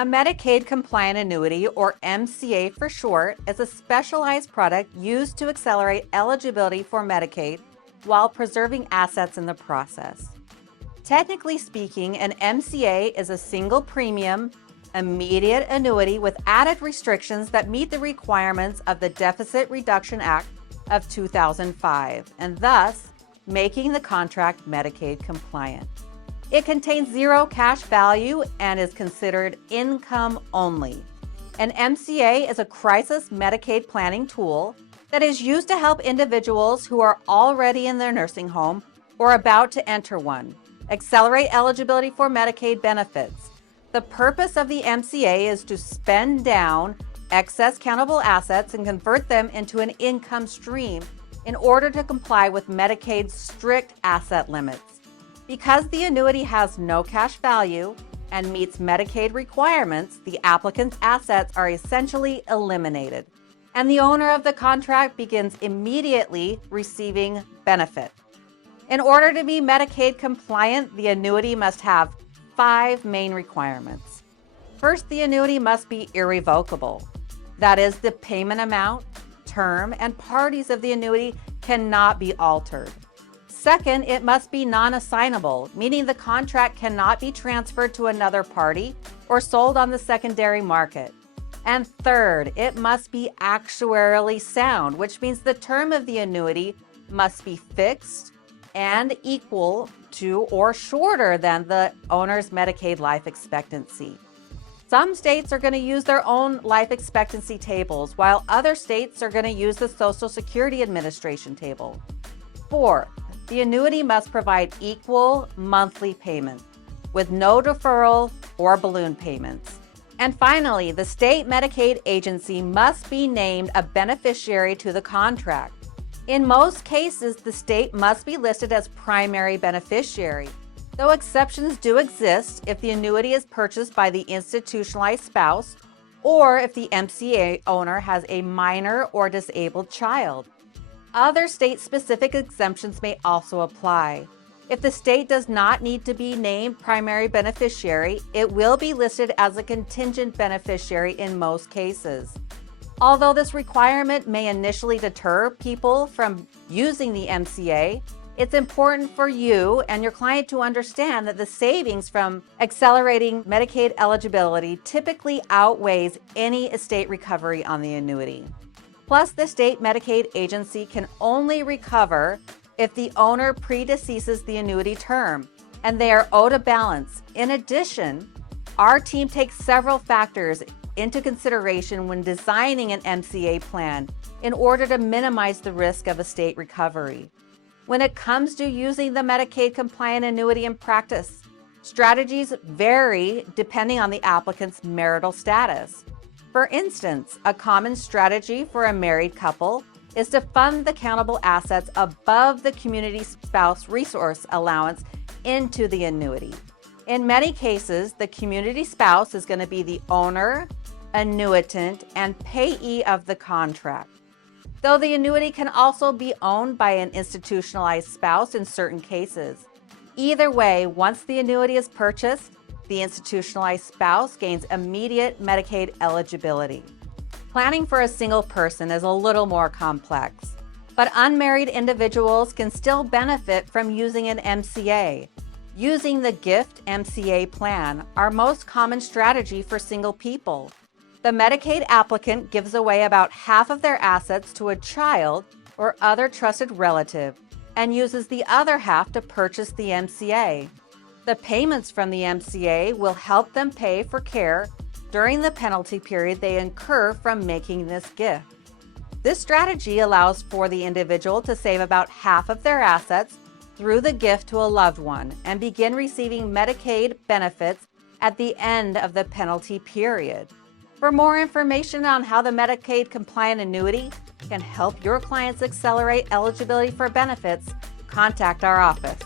A Medicaid Compliant Annuity, or MCA for short, is a specialized product used to accelerate eligibility for Medicaid while preserving assets in the process. Technically speaking, an MCA is a single premium, immediate annuity with added restrictions that meet the requirements of the Deficit Reduction Act of 2005, and thus making the contract Medicaid compliant. It contains zero cash value and is considered income only. An MCA is a crisis Medicaid planning tool that is used to help individuals who are already in their nursing home or about to enter one accelerate eligibility for Medicaid benefits. The purpose of the MCA is to spend down excess countable assets and convert them into an income stream in order to comply with Medicaid's strict asset limits. Because the annuity has no cash value and meets Medicaid requirements, the applicant's assets are essentially eliminated, and the owner of the contract begins immediately receiving benefit. In order to be Medicaid compliant, the annuity must have 5 main requirements. First, the annuity must be irrevocable. That is, the payment amount, term, and parties of the annuity cannot be altered. Second, it must be non-assignable, meaning the contract cannot be transferred to another party or sold on the secondary market. And third, it must be actuarially sound, which means the term of the annuity must be fixed and equal to or shorter than the owner's Medicaid life expectancy. Some states are going to use their own life expectancy tables, while other states are going to use the Social Security Administration table. Fourth, the annuity must provide equal monthly payments with no deferral or balloon payments. And finally, the state Medicaid agency must be named a beneficiary to the contract. In most cases, the state must be listed as primary beneficiary, though exceptions do exist if the annuity is purchased by the institutionalized spouse or if the MCA owner has a minor or disabled child. Other state-specific exemptions may also apply. If the state does not need to be named primary beneficiary, it will be listed as a contingent beneficiary in most cases. Although this requirement may initially deter people from using the MCA, it's important for you and your client to understand that the savings from accelerating Medicaid eligibility typically outweighs any estate recovery on the annuity. Plus, the state Medicaid agency can only recover if the owner predeceases the annuity term and they are owed a balance. In addition, our team takes several factors into consideration when designing an MCA plan in order to minimize the risk of estate recovery. When it comes to using the Medicaid compliant annuity in practice, strategies vary depending on the applicant's marital status. For instance, a common strategy for a married couple is to fund the countable assets above the community spouse resource allowance into the annuity. In many cases, the community spouse is going to be the owner, annuitant, and payee of the contract. Though the annuity can also be owned by an institutionalized spouse in certain cases. Either way, once the annuity is purchased, the institutionalized spouse gains immediate Medicaid eligibility. Planning for a single person is a little more complex, but unmarried individuals can still benefit from using an MCA. Using the Gift MCA plan, our most common strategy for single people. The Medicaid applicant gives away about half of their assets to a child or other trusted relative and uses the other half to purchase the MCA. The payments from the MCA will help them pay for care during the penalty period they incur from making this gift. This strategy allows for the individual to save about half of their assets through the gift to a loved one and begin receiving Medicaid benefits at the end of the penalty period. For more information on how the Medicaid Compliant Annuity can help your clients accelerate eligibility for benefits, contact our office.